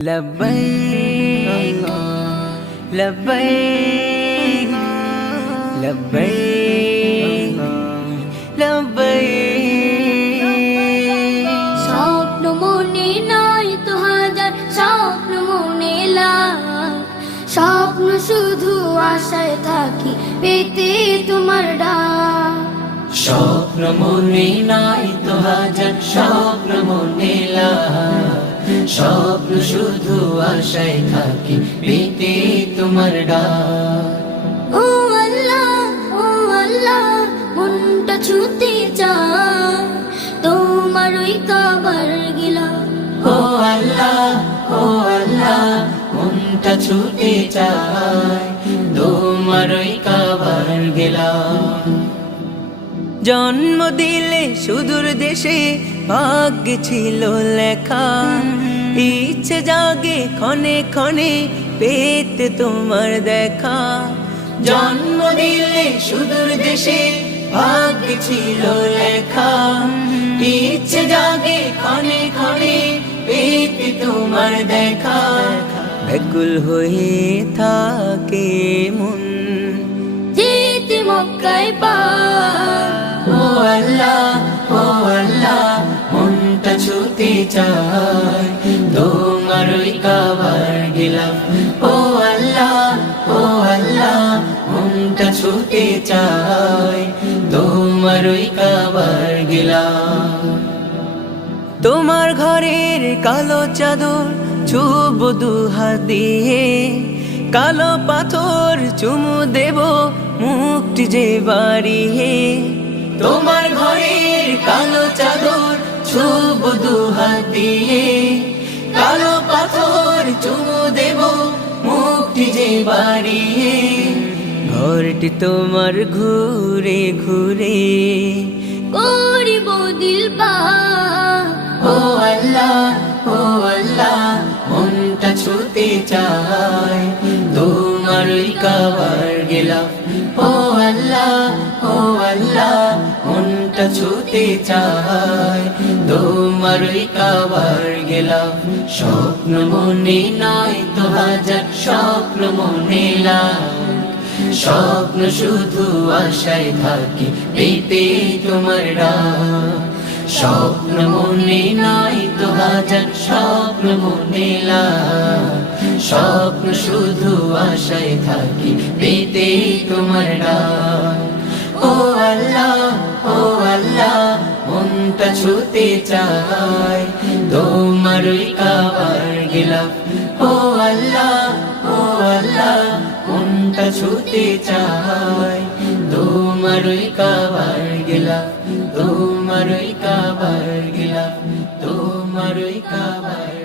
لبيك لبيك لبيك لبيك স্বপ্ন মনে নাই তো হাজার স্বপ্ন মনে লাখ স্বপ্ন শুধু আশায় থাকি পেতে তোমার ডাক স্বপ্ন মনে নাই তো হাজার স্বপ্ন মনে লাই স্বপ্ন শুধু আশায় থাকি পেতে তোমার ডাক। ও আল্লাহ ও আল্লাহ মনটা ছুতে চা তোমার ওই কাবার গিলা। ও আল্লাহ ও আল্লাহ মনটা ছুটে চায়। জন্ম দিলে সুদূর দেশে ভাগ্য ছিল লেখা। ইচ্ছে জাগে ক্ষণে ক্ষণে পেতে তোমার দেখা। জন্ম দিলে সুদূর দেশে ভাগ্য ছিল লেখা। ইচ্ছে জাগে ক্ষণে ক্ষণে পেতে তোমার দেখা। ব্যাকুল হয়ে থাকে মন। যেতে মক্কায় পা আল্লাহ, ও আল্লাহ, মনটা ছুতে চায়। তোমার ওই কাবার গেলাম ও আল্লাহ ও আল্লাহ, মনটা ছুতে চায়। তোমার ওই কাবার গেলাম তোমার ঘরের কালো চাদর ছুব দুহাত দিয়ে, কালো পাথর চুমু দেব মুক্তি যে বাড়িয়ে। তোমার ঘরের কালো চাদর ছুব দুহাত দিয়ে কালো পাথর চুমু দেব মুক্তি যে বাড়িয়ে। ঘরটি তোমার ঘুরে ঘুরে করিব দিল পা ও আল্লাহ ও আল্লাহ মনটা ছুতে চায়। তোমার ওই কাবার গেলাম। ও আল্লাহ ও আল্লাহ মনটা ছুতে চায়, তোমার ওই কাবার গেলাম। স্বপ্ন মনে নয় তো হাজার, স্বপ্ন মনে স্বপ্ন শুধু আশায় থাকি, পেতে তোমার ডাক স্বপ্ন মনে নাই তো হাজার, স্বপ্ন মনে স্বপ্ন শুধু আশায় থাকি, পেতে তোমার ডাক ও আল্লাহ ও আল্লাহ মনটা ছুতে চায়। তোমার ওই কাবার গেলাম ও আল্লাহ ও আল্লাহ মনটা ছুতে চায়। তোমার ওই কাবার গেলাম তোমার ওই কাবার গেলাম তোমার ওই কাবার